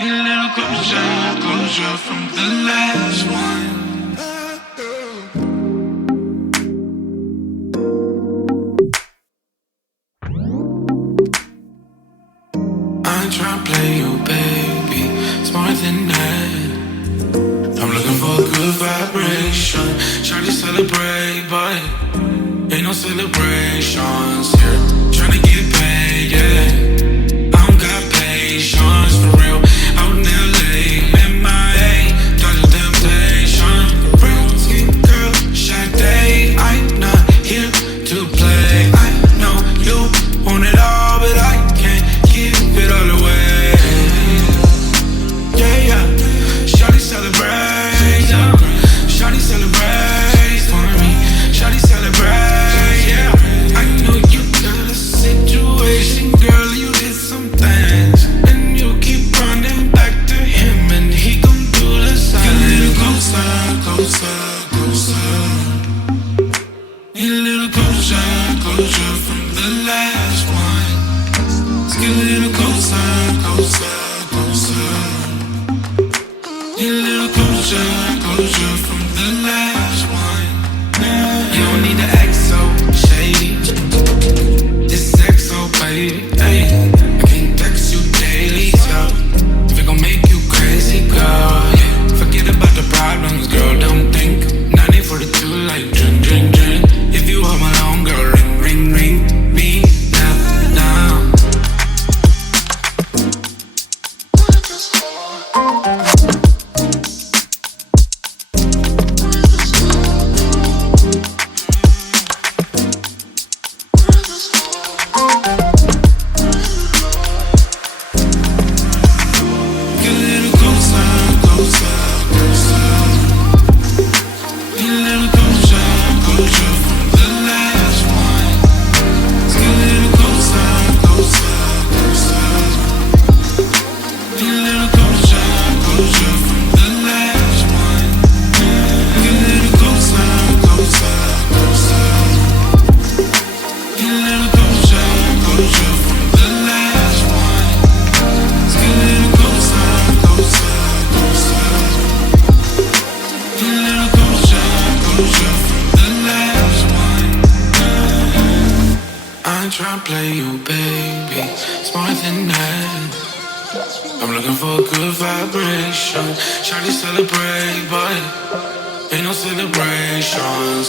Need a little closure from the last one. I ain't tryna play you, baby. It's more than that. I'm looking for a good vibration. Shawty celebrate, but ain't no celebrations here. Tryna get paid, yeah. I don't got patience for real. Out in LA, MIA, dodging temptation. Real skin girl, Sade. I'm not here to play. I know you want it all, but I can't give it all away. Yeah, yeah. Shawty celebrate, yeah. Shawty celebrate for me. Shawty celebrate, yeah. I know you got a situation, girl. You did some things, and you keep running back to him, and he gon' do the same. Get a little closer, closer, closer. Need a little closure from the last one. Let's get a little closer, closer, closer. Need a little closure from the last one. You don't need to act so shady. This sex so baby. Hey, I can't text you daily, so if it gon' make you crazy, girl, yeah. Forget about the problems, girl. Don't think. 1942, like drink, drink, drink. If you hold my long, girl, ring, ring, ring. Me now, now. Get a little closer, closer, closer. Need a little closure from the last one. Let's get a little closer, closer, closer. Need a little closure from the last one. Get a little closer, closer, closer. Need a little closure from the last one. Let's get a little closer, closer, closer. Need a little closure from the last one. I ain't tryna play you, baby. It's more than that. I'm looking for a good vibration. Shawty celebrate, but ain't no celebrations.